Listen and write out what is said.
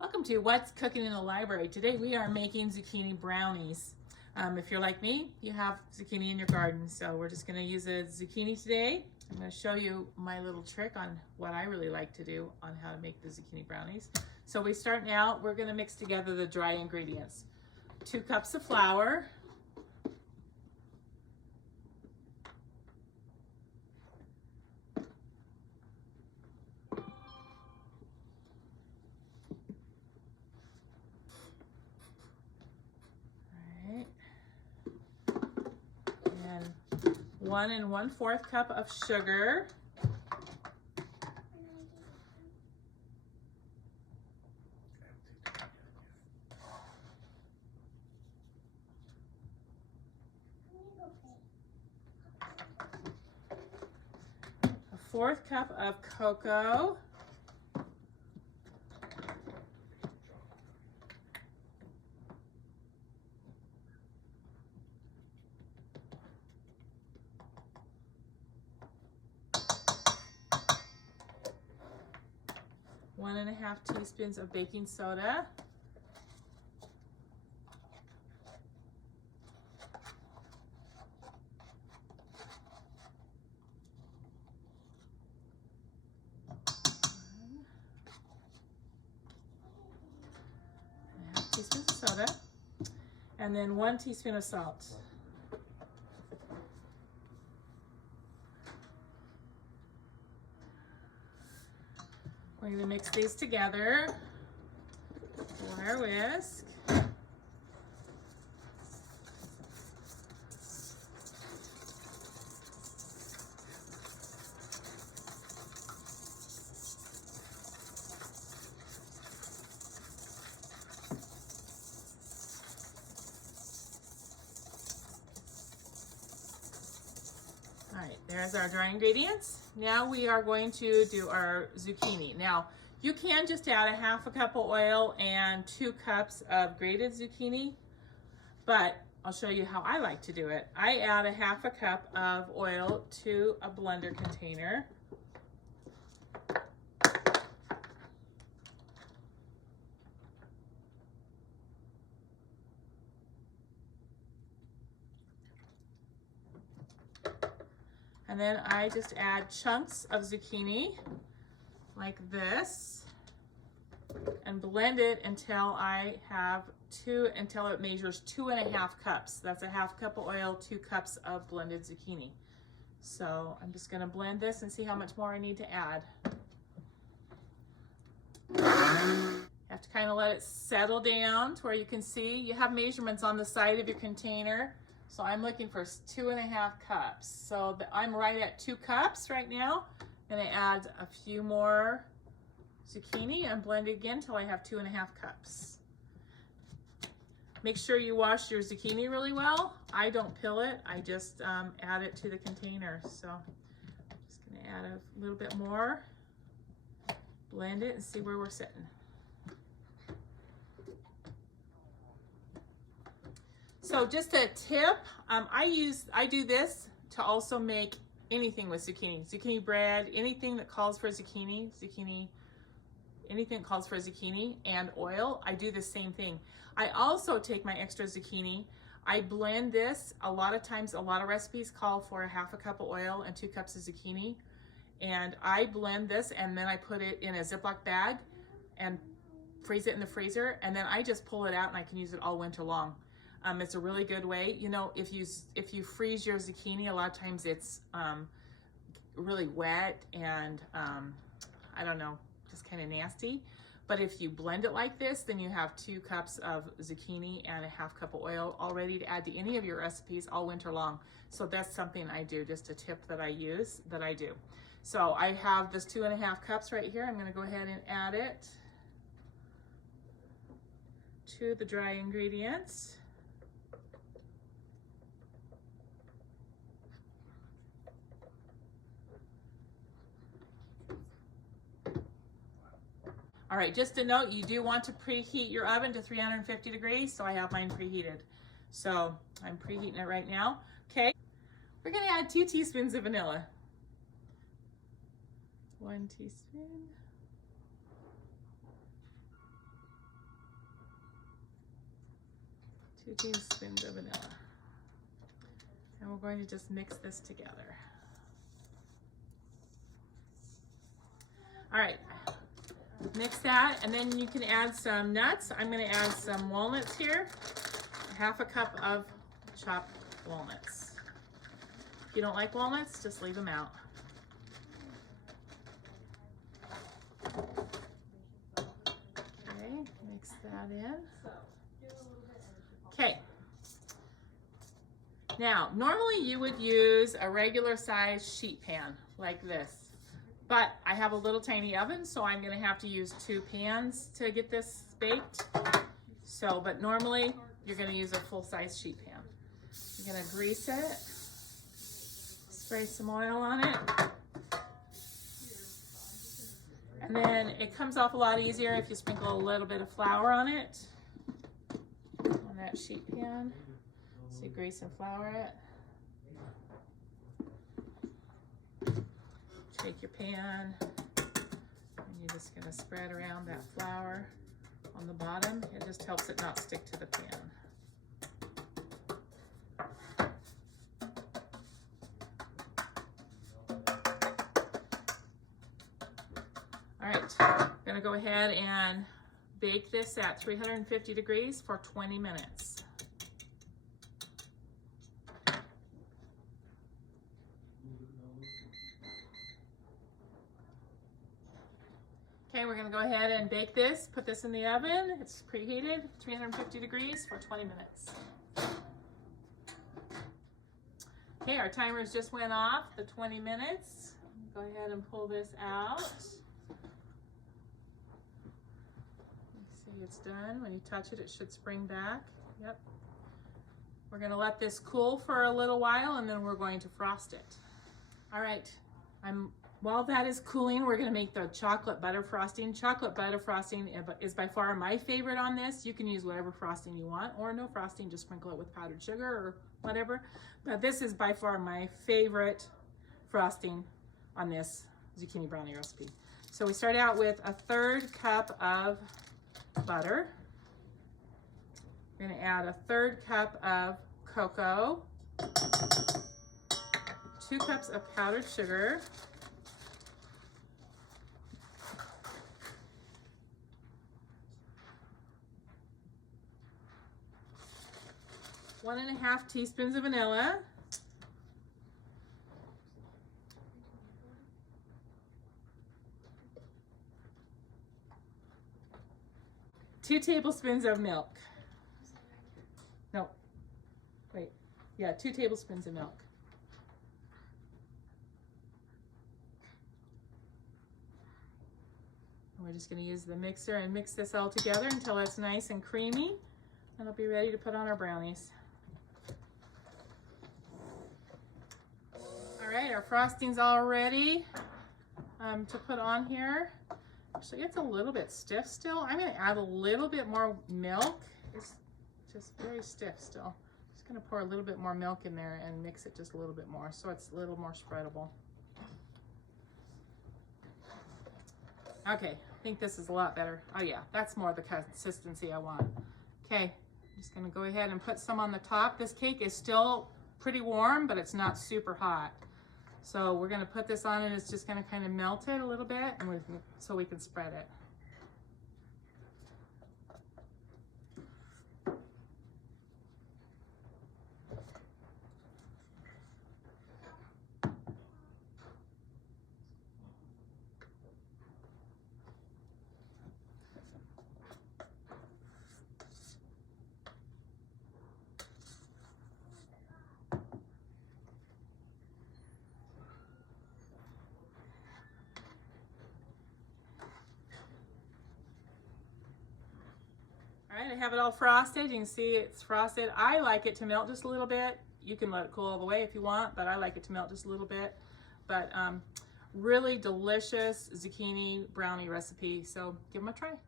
Welcome to What's Cooking in the Library. Today we are making zucchini brownies. If you're like me, you have zucchini in your garden, so we're just going to use a zucchini today. I'm going to show you my little trick on what I really like to do on how to make the zucchini brownies. So we start now, we're going to mix together the dry ingredients. 2 cups of flour, and 1 1/4 cup of sugar, a 1/4 cup of cocoa, one and a half teaspoons of baking soda, teaspoons of soda, and then 1 teaspoon of salt. We're going to mix these together with our whisk. All right, there's our dry ingredients. Now we are going to do our zucchini. Now, you can just add a 1/2 cup of oil and 2 cups of grated zucchini, but I'll show you how I like to do it. I add a 1/2 cup of oil to a blender container. And then I just add chunks of zucchini like this and blend it until until it measures 2 1/2 cups. That's a 1/2 cup of oil, 2 cups of blended zucchini. So I'm just going to blend this and see how much more I need to add. You have to kind of let it settle down to where you can see. You have measurements on the side of your container. So I'm looking for 2 1/2 cups. So I'm right at 2 cups right now. I'm going to add a few more zucchini and blend it again until I have 2 1/2 cups. Make sure you wash your zucchini really well. I don't peel it. I just add it to the container. So I'm just going to add a little bit more. Blend it and see where we're sitting. So just a tip, I do this to also make anything with zucchini. Zucchini bread, anything that calls for zucchini, anything that calls for zucchini and oil, I do the same thing. I also take my extra zucchini, I blend this. A lot of times, a lot of recipes call for a 1/2 cup of oil and 2 cups of zucchini. And I blend this and then I put it in a Ziploc bag and freeze it in the freezer. And then I just pull it out and I can use it all winter long. It's a really good way. You know, if you freeze your zucchini, a lot of times it's really wet and I don't know, just kind of nasty. But if you blend it like this, then you have 2 cups of zucchini and a 1/2 cup of oil all ready to add to any of your recipes all winter long. So that's something I do, just a tip that I do. So I have this 2 1/2 cups right here. I'm going to go ahead and add it to the dry ingredients. All right, just a note, you do want to preheat your oven to 350 degrees, so I have mine preheated. So I'm preheating it right now. Okay, we're gonna add 2 teaspoons of vanilla. 1 teaspoon. 2 teaspoons of vanilla. And we're going to just mix this together. All right, mix that, and then you can add some nuts. I'm gonna add some walnuts here, 1/2 cup of chopped walnuts. If you don't like walnuts, just leave them out. Okay, mix that in. Okay. Now, normally you would use a regular size sheet pan like this. But I have a little tiny oven, so I'm gonna have to use 2 pans to get this baked. So, but normally you're gonna use a full-size sheet pan. You're gonna grease it, spray some oil on it. And then it comes off a lot easier if you sprinkle a little bit of flour on it, on that sheet pan. So you grease and flour it. Take your pan, and you're just gonna spread around that flour on the bottom. It just helps it not stick to the pan. All right, I'm gonna go ahead and bake this at 350 degrees for 20 minutes. Okay, we're gonna go ahead and bake this, put this in the oven. It's preheated, 350 degrees for 20 minutes. Okay, our timers just went off, the 20 minutes. Go ahead and pull this out. See, it's done. When you touch it, it should spring back. Yep. We're gonna let this cool for a little while, and then we're going to frost it. All right, while that is cooling, we're gonna make the chocolate butter frosting. Chocolate butter frosting is by far my favorite on this. You can use whatever frosting you want, or no frosting, just sprinkle it with powdered sugar or whatever. But this is by far my favorite frosting on this zucchini brownie recipe. So we start out with a 1/3 cup of butter. We're gonna add a 1/3 cup of cocoa, 2 cups of powdered sugar, 1½ teaspoons of vanilla, 2 tablespoons of milk. No, wait, yeah, 2 tablespoons of milk. And we're just gonna use the mixer and mix this all together until it's nice and creamy. And it'll be ready to put on our brownies. All right, our frosting's all ready to put on here. Actually, it's a little bit stiff still. I'm gonna add a little bit more milk. It's just very stiff still. Just gonna pour a little bit more milk in there and mix it just a little bit more so it's a little more spreadable. Okay, I think this is a lot better. Oh yeah, that's more the consistency I want. Okay, I'm just gonna go ahead and put some on the top. This cake is still pretty warm, but it's not super hot. So we're gonna put this on and it's just gonna kind of melt it a little bit and so we can spread it. All right, I have it all frosted. You can see it's frosted. I like it to melt just a little bit. You can let it cool all the way if you want, but I like it to melt just a little bit. But really delicious zucchini brownie recipe, so give them a try.